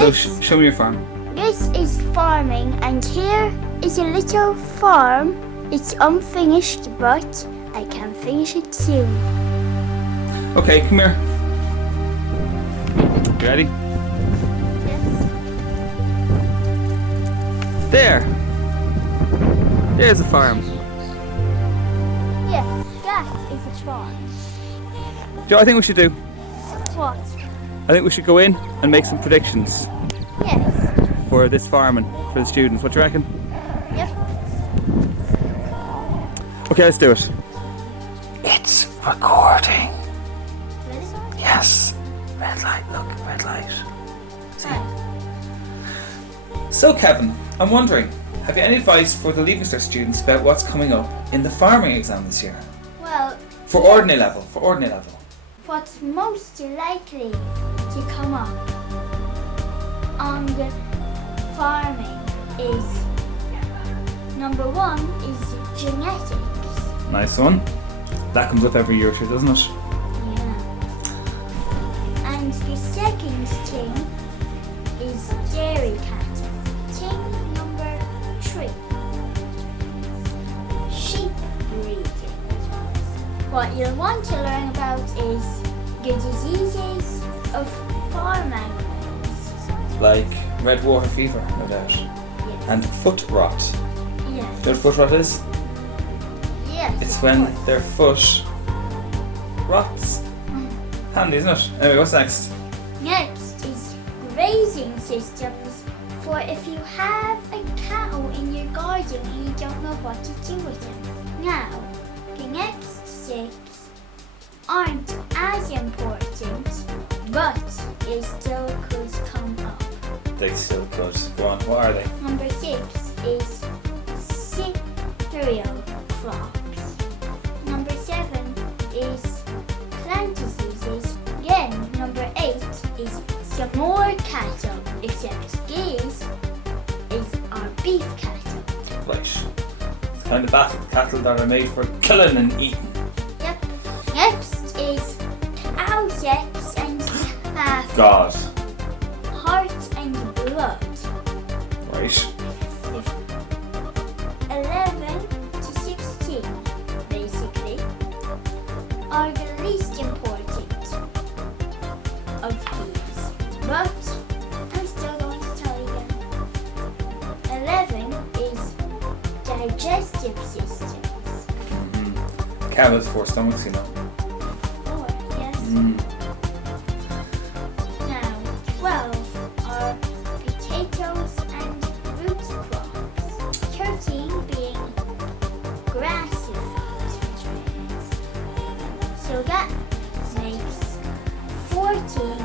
So show me your farm. This is farming, and here is a little farm. It's unfinished, but I can finish it soon. Okay, come here. You ready? Yes. There. There's a farm. Yes, that is a farm. Do you know what I think we should do? What? I think we should go in and make some predictions Yes. for this farming for the students. What do you reckon? Yep. Okay, let's do it. It's recording. Ready? Yes. Red light, look, red light. See? So Kevin, I'm wondering, have you any advice for the Leaving Cert students about what's coming up in the farming exam this year? Well, For ordinary level, what's most likely to come up on the farming is number 1 is genetics. Nice one. That comes up every year or two, doesn't it? Yeah. And the second thing is dairy cattle. Thing number 3, sheep breeding. What you'll want to learn about is the diseases of farm animals. Like red water fever, no doubt. Yes. And foot rot. Yes. Do you know what foot rot is? Yes. It's of when course. their foot rots. Handy, isn't it? Anyway, what's next? Next is grazing systems for if you have a cow in your garden and you don't know what to do with them. Now, the next 6 aren't as important, but they still could come up. They still could. Go on, what are they? Number 6 is cereal crops. Number 7 is plant diseases. Then number 8 is some more cattle, except these are beef cattle. Right. It's kind of cattle that are made for killing and eating. Yep. Next is cow sex and calf, God. heart and blood. Right. 11 to 16, basically, are the least important of these. But I'm still going to tell you them. 11 is digestive systems. Cow has 4 stomachs, you know. 4, yes. Mm. Now, 12 are potatoes and root crops. 13 being grassy trees. So that makes 14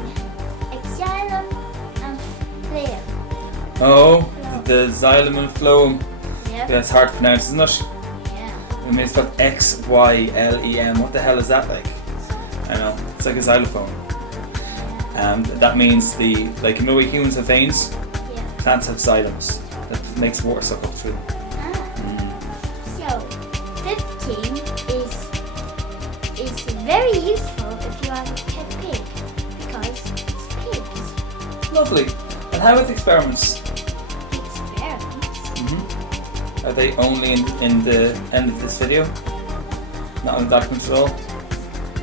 xylem and phloem. Oh, the xylem and phloem. Yep. Yeah, it's hard to pronounce, isn't it? Yeah. I mean, it's spelled Xylem. What the hell is that like? I know, it's like a xylophone. That means like, you know, humans have veins, Yeah. plants have xylems. That makes water suck up through them. So 15 is very useful if you have a pet pig because it's pigs. Lovely. And how about the experiments? Experiments. Are they only in the end of this video? Not in the document at all?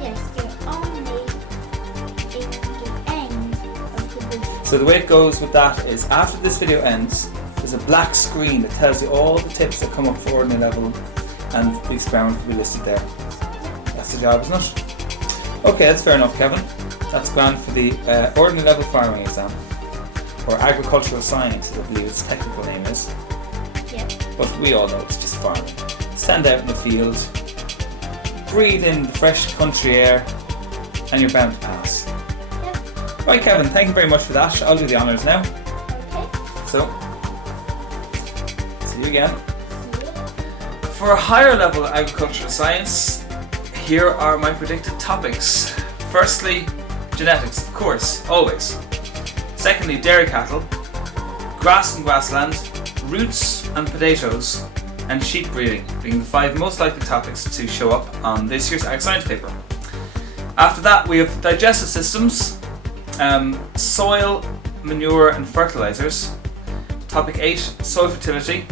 Yes, they're only in the end of the video. So the way it goes with that is after this video ends, there's a black screen that tells you all the tips that come up for ordinary level and the experiment will be listed there. That's the job, isn't it? Okay, that's fair enough, Kevin. That's grand for the ordinary level farming exam, or agricultural science, I believe its technical name is. Yep. But we all know it's just farming. Stand out in the field, breathe in the fresh country air, and you're bound to pass. Yep. Right, Kevin, thank you very much for that. I'll do the honours now. Okay. So, see you again. For higher level agricultural science, here are my predicted topics. Firstly, genetics, of course, always. Secondly, dairy cattle, grass and grassland, roots and potatoes, and sheep breeding being the 5 most likely topics to show up on this year's Ag Science paper. After that, we have digestive systems, soil manure and fertilizers. Topic 8, soil fertility.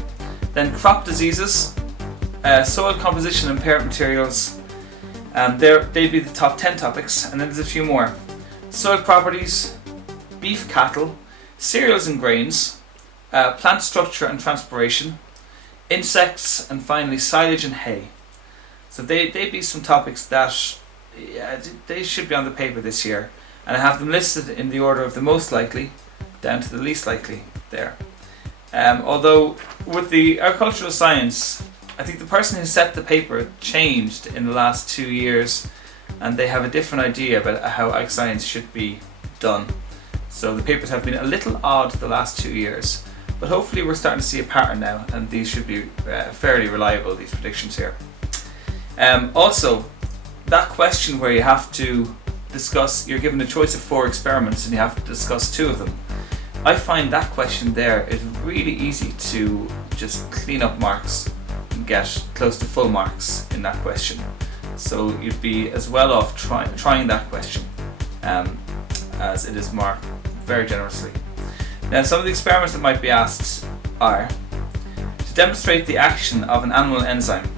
Then crop diseases, soil composition and parent materials. They'd be the top 10 topics, and then there's a few more. Soil properties, beef cattle, cereals and grains, plant structure and transpiration, insects, and finally silage and hay. So they'd be some topics that they should be on the paper this year, and I have them listed in the order of the most likely down to the least likely there. Although with the agricultural science, I think the person who set the paper changed in the last 2 years, and they have a different idea about how ag science should be done. So the papers have been a little odd the last 2 years, but hopefully we're starting to see a pattern now, and these should be fairly reliable, these predictions here. Also, that question where you have to discuss, you're given a choice of 4 experiments and you have to discuss 2 of them. I find that question there is really easy to just clean up marks and get close to full marks in that question. So you'd be as well off trying that question as it is marked very generously. Now, some of the experiments that might be asked are to demonstrate the action of an animal enzyme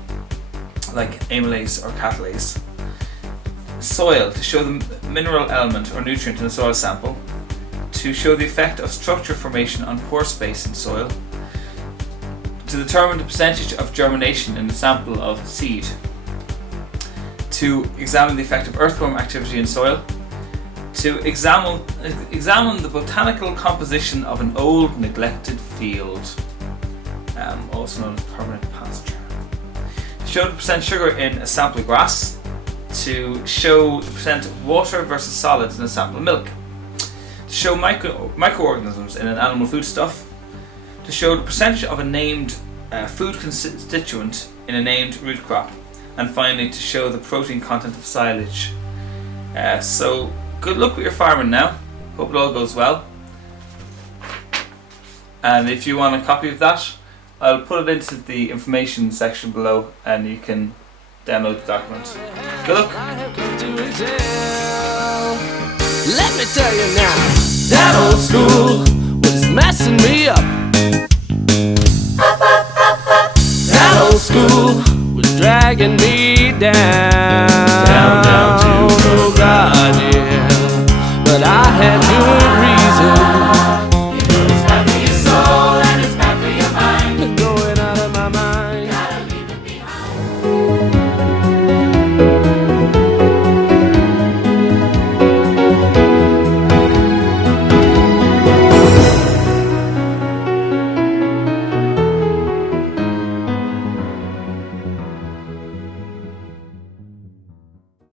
like amylase or catalase, soil to show the mineral element or nutrient in a soil sample, to show the effect of structure formation on pore space in soil, to determine the percentage of germination in a sample of seed, to examine the effect of earthworm activity in soil, to examine the botanical composition of an old neglected field, also known as permanent pasture, to show the percent sugar in a sample of grass, to show the percent water versus solids in a sample of milk, to show microorganisms in an animal foodstuff, to show the percentage of a named food constituent in a named root crop, and finally to show the protein content of silage. So good luck with your farming now. Hope it all goes well. And if you want a copy of that, I'll put it into the information section below and you can download the document. Good luck. Let me tell you now, that old school was messing me up. That old school was dragging me down.